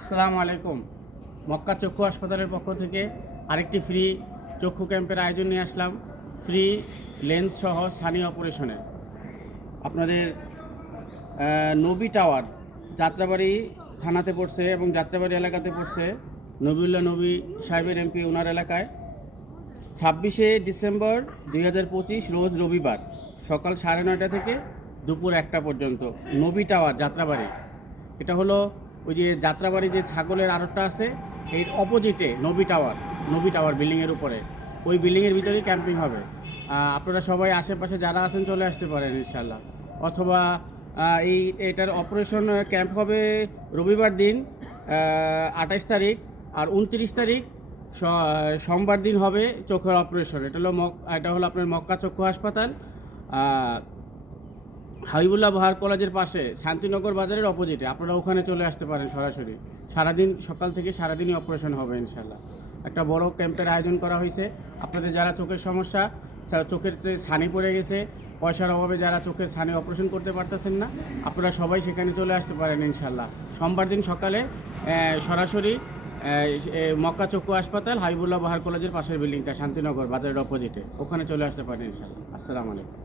আসসালামু আলাইকুম। মক্কা চক্ষু হাসপাতালের পক্ষ থেকে আরেকটি ফ্রি চক্ষু ক্যাম্পের আয়োজন নিয়ে আসলাম। ফ্রি লেন্স সহ ছানি অপারেশনের আপনাদের নবী টাওয়ার যাত্রাবাড়ি থানাতে পড়ছে এবং যাত্রাবাড়ি এলাকাতে পড়ছে। নবিউল্লাহ নবী সাহেবের এমপি ওনার এলাকায় 26শে ডিসেম্বর 2025 রোজ রবিবার সকাল 9:30 থেকে দুপুর 1টা পর্যন্ত নবী টাওয়ার যাত্রাবাড়ি। এটা হলো ওই যে যাত্রাবাড়ি যে ছাগলের আড়তটা আছে এর অপোজিটে নবী টাওয়ার বিল্ডিংয়ের উপরে, ওই বিল্ডিংয়ের ভিতরেই ক্যাম্পিং হবে। আপনারা সবাই আশেপাশে যারা আছেন চলে আসতে পারেন ইনশাল্লাহ। অথবা এটার অপারেশন ক্যাম্প হবে রবিবার দিন 28 তারিখ, আর 29 তারিখ সোমবার দিন হবে চোখের অপারেশন। এটা হলো আপনার মক্কা চক্ষু হাসপাতাল, হাবিবুল্লাহ বাহার কলেজের পাশে শান্তিনগর বাজারের অপোজিটে। আপনারা ওখানে চলে আসতে পারেন সরাসরি। সারাদিন সকাল থেকে সারাদিনই অপারেশন হবে ইনশাল্লাহ। একটা বড় ক্যাম্পের আয়োজন করা হয়েছে। আপনাদের যারা চোখের সমস্যা, চোখের ছানি পড়ে গেছে, পয়সার অভাবে যারা চোখের ছানি অপারেশন করতে পারতেছেন না, আপনারা সবাই সেখানে চলে আসতে পারেন ইনশাল্লাহ। সোমবার দিন সকালে সরাসরি মক্কা চক্ষু হাসপাতাল, হাবিবুল্লাহ বাহার কলেজের পাশের বিল্ডিংটা শান্তিনগর বাজারের অপোজিটে, ওখানে চলে আসতে পারেন ইনশাল্লাহ। আসসালামু আলাইকুম।